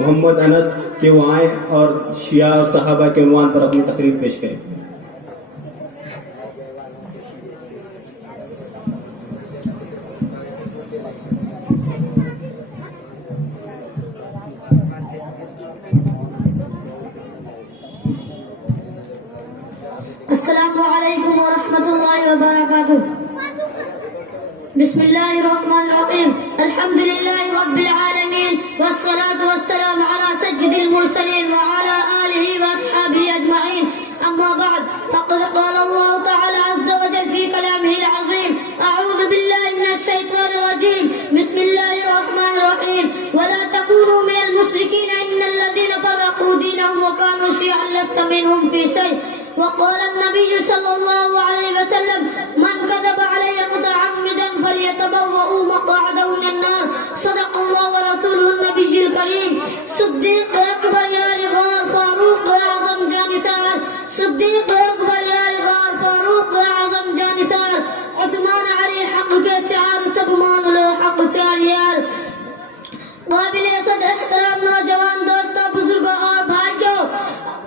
محمد انس کہ وہ آئیں اور شیعہ اور صحابہ کے عنوان پر اپنی تقریر پیش کریں. السلام علیکم ورحمۃ اللہ وبرکاتہ. بسم اللہ الرحمن الرحیم. الحمد للہ رب العالمین والصلاة والسلام على سید المرسلین وعلى آلہ واصحابہ اجمعین. اما بعد فقد قال اللہ تعالی عز وجل في كلامه العظیم: اعوذ باللہ من الشیطان الرجیم. بسم اللہ الرحمن الرحیم. ولا تكونوا من المشرکین ان الذین فرقوا دینهم وكانوا شیعا لست منهم في شیء. وقال النبي صلى الله عليه وسلم: من كذب علي متعمدا فليتبوأ مقعده من النار. صدق الله ورسوله النبي الكريم. صديق اکبر یا غار فاروق اعظم جانثار. صدیق اکبر یا غار فاروق اعظم جانثار. عثمان علی حق کے شعار سب مان لو حق چار یار. قابل صد احترام نوجوان دوستوں، بزرگوں اور بھائیوں،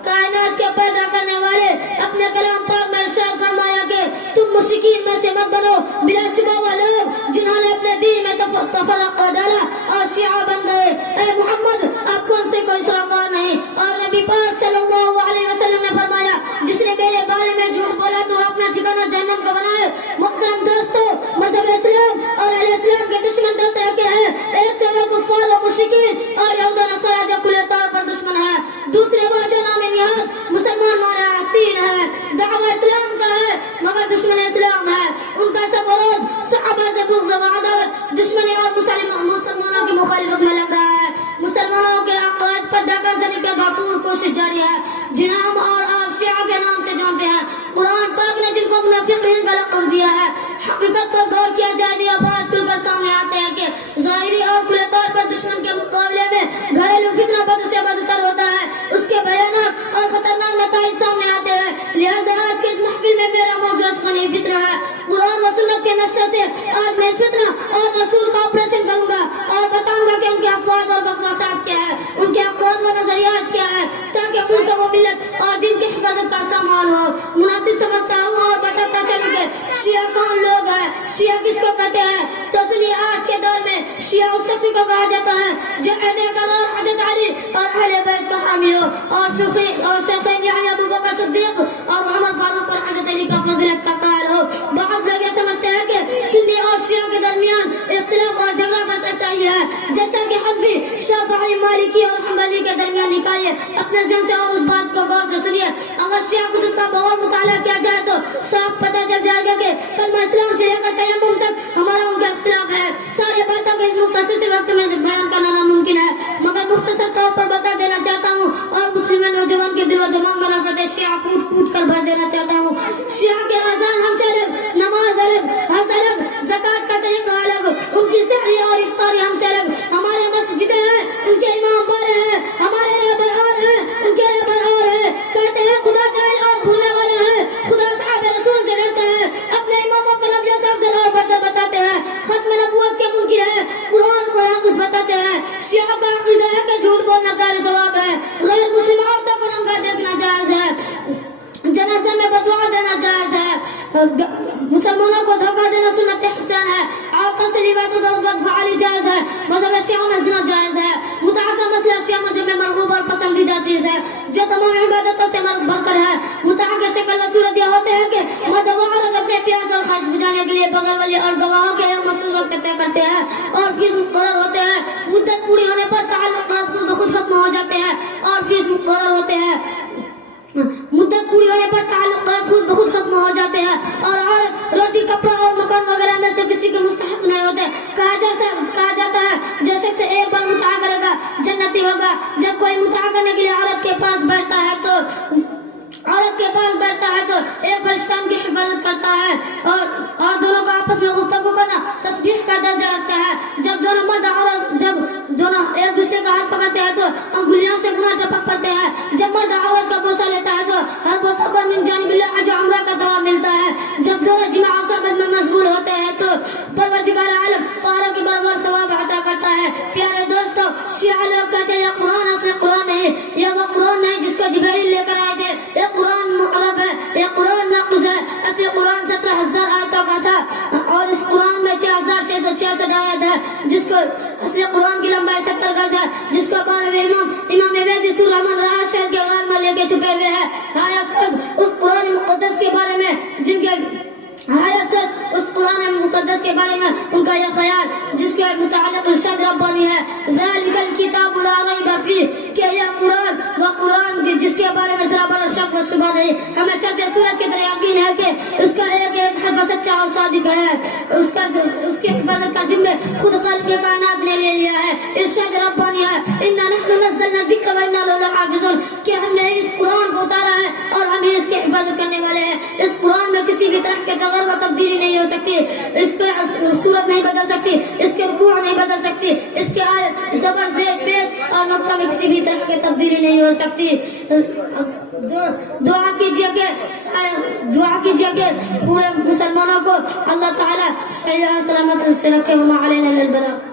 کائنات کے پیدا کرنے والے اپنے کلام پاک میں ارشاد فرمایا کہ تم مشرکین میں سے مت بنو. بلا شبہ وہ لوگ جنہوں نے اپنے دین میں تفرقہ ڈالا اور شیعہ بن گئے. اے محمد، آپ کو ان سے کوئی سروکار نہیں. اور نبی پاک صلی اللہ علیہ وسلم نے فرمایا: جس نے میرے بارے میں جھوٹ بولا تو اپنا ٹھکانہ جہنم کا بنائے. محترم دوستو، مذہب اسلام اور اہل اسلام کے دشمن دو طرح کے ہیں. ایک تو وہ کفار و مشرکین اور یہود و نصارہ جو کھلے طور پر دشمن ہے. دوسرے وہ جو نام نہاد مسلمان مانا آستین ہے، دعوی اسلام کا ہے مگر دشمن اسلام ہے. ان کا سب روز صحابہ سے بغض و عداوت، دشمنی اور مسلمانوں کی مخالفت میں لگ رہا ہے. مسلمانوں کے عقائد پر ڈاکہ زنی کا بھرپور کوشش جاری ہے، جنہیں ہم اور آپ شیعہ کے نام سے جانتے ہیں. قرآن پاک نے جن کو منافقین کا لقب دیا ہے، حقیقت پر غور کیا جائے تو یہ بات کھل کر سامنے آتے ہیں کہ ظاہری اور کھلے طور پر دشمن کے مقابلے میں گھریلو فتنہ بد سے بدتر ہوتا ہے. اس کے بھیانک اور خطرناک نتائج سامنے آتے ہیں. لہذا آج کے اس محفل میں میرا موضوع عشقانی فتنہ ہے. قرآن و سنت کے نشر سے آج میں فتنہ اور رسول کا آپریشن کروں گا اور بتاؤں گا کہ ان کے افواد اور بکواسات کیا ہے، ان کے عقائد و نظریات کیا ہے، تاکہ ملک و ملت اور دین کی حفاظت کا سامان ہو. مناسب سمجھتا ہوں اور بتاتا چلوں کہ شیعہ کون لوگ ہیں، شیعہ کس کو کہتے ہیں. تو سنیے، آج کے دور میں شیعہ اس شخص کو کہا جاتا ہے جو عہد اقرار حضرت علی اور اہل بیت کا حامی ہو، اور شیخین یعنی ابو بکر صدیق اور عمر فاروق اور حضرت علی کا فضیلت کا قائل ہو. بعض لوگ یہ سمجھتے ہیں کہ سنی اور شیعہ کے درمیان اختلاف اور جھگڑا بس ایسا ہی ہے جیسا کہ حنفی، شافعی، مالکی اور حنبلی کے درمیان نکاح ہے. اپنے ذہن سے اور اس بات کو غور سے سنیے. اگر شیعہ کتب کا بغور مطالعہ کیا جائے تو صاف پتہ چل جائے گا کہ کلمہ اسلام سے لے کر تیمم تک ہمارا ان کا اختلاف ہے. سارے باتوں کو اس مختصر سے وقت میں بیان کرنا ناممکن ہے، مگر مختصر طور پر بتا دینا چاہتا ہوں اور مسلم نوجوان کے دل و دماغ میں نفرت شیعہ کوٹ کوٹ کر بھر دینا چاہتا ہوں. شیعہ کے اذان ہم سے الگ، نماز الگ، حج الگ، زکات کا طریقہ الگ، ان کی سحری اور افطاری ہم سے الگ. ہمارے مسجدیں ہیں، ان کے امام بارے ہیں، ہمارے رہبر اور ہیں، ان کے رہبر اور ہیں. کہتے ہیں خدا جاہل اور بھولنے والا ہے، خدا صحابہ رسول سے ڈرتا ہے، اپنے اماموں کو نبیوں سے افضل اور برتر بتاتے ہیں، ختم نبوت کے منکر ہے، قرآن کو ناقص بتاتے ہیں. شیعہ کا عقیدہ ہے کہ جھوٹ بولنا کا ثواب ہے، غیر مسلم عورتوں کو ننگا دیکھنا جائز ہے، جنازے میں بدعا دینا جائز ہے، مسلمانوں کو دھوکہ دینا سنت حسین ہے، عورتوں سے لباس و فعالی جائز ہے، مذہب شیعہ میں زنا جائز ہے. متعہ کا مسئلہ شیعہ مذہب میں مرغوب اور پسندیدہ چیز ہے جو تمام عبادتوں سے برتر ہے. متعہ کے شکل و صورت یہ ہوتے ہیں کہ مرد و عورت اپنے پیاس اور خواہش بجانے کے لیے بغیر ولی اور گواہوں کے مخصوص وقت طے کرتے ہیں اور فیس مقرر ہوتے ہیں. مدت پوری ہونے پر تعلقات خود بخود ختم ہو جاتے ہیں اور فیس مقرر ہوتے ہیں. مدت پوری ہونے پر تعلقات خود بخود ختم ہو جاتے ہیں اور عورت روٹی، کپڑا اور مکان وغیرہ میں سے کسی کے مستحق نہیں ہوتے. کہا جاتا ہے جو شخص ایک بار متعہ کرے گا جنتی ہوگا. جب کوئی متعہ کرنے کے لیے عورت کے پاس بیٹھتا ہے تو ایک فرشتہ کی حفاظت کرتا ہے اور دونوں کا آپس میں گفتگو کرنا تسبیح کا درجہ رکھتا ہے. جب دونوں مرد عورت ایک دوسرے کا ہاتھ پکڑتے ہیں تو انگلیوں سے گناہ ٹپک پڑتے ہیں. جب مرد عورت کا بوسہ لیتا ہے تو ہر بوسہ پر من جانب اللہ جو عمرہ کا ثواب ملتا ہے. جب دونوں جماع اور صحبت میں مشغول ہوتے ہیں تو پروردگار عالم پہاڑوں کی برابر ثواب عطا کرتا ہے. پیارے دوستو، شیعہ لوگ کہتے ہیں قرآن مرکز ہے جس کو بارے میں امام مہدی سورہ من رہا شہر کے غار میں لے کے چھپے ہوئے ہیں. ہائے افسوس اس قرآن مقدس کے بارے میں جن کے اس قرآن مقدس کے بارے میں ان کا یہ خیال جس کے متعلق ارشاد ربانی ہے ذالک الکتاب لا ریب فیہ کہ یہ قرآن وہ قرآن جس کے بارے میں ذرا برا شک و شبہ نہیں. ہمیں چڑھتے سورج کی طرح یقین ہے کہ اس کا ایک ایک حرف سچا اور صادق ہے. اس کے حفاظت کا ذمہ خود خالق کائنات نے لے لیا ہے. ارشاد ربانی ہے انا نحن نزلنا الذکر وانا لہ لحافظون کہ ہم نے اس قرآن کو اتارا ہے اور ہم اس کی حفاظت کرنے والے ہیں. اس قرآن میں کسی بھی طرح کے تغیر و تبدیلی نہیں ہو سکتی. اس کے صورت نہیں بدل سکتی, اس کے رکوع نہیں بدل سکتی, اس کے آیت زبر زیر پیش اور نقطہ میں کسی بھی طرح کی تبدیلی نہیں ہو سکتی. دعا کیجیے کہ پورے مسلمانوں کو اللہ تعالی صحیح اور سلامت سے رکھے. وما علینا الا البلاغ.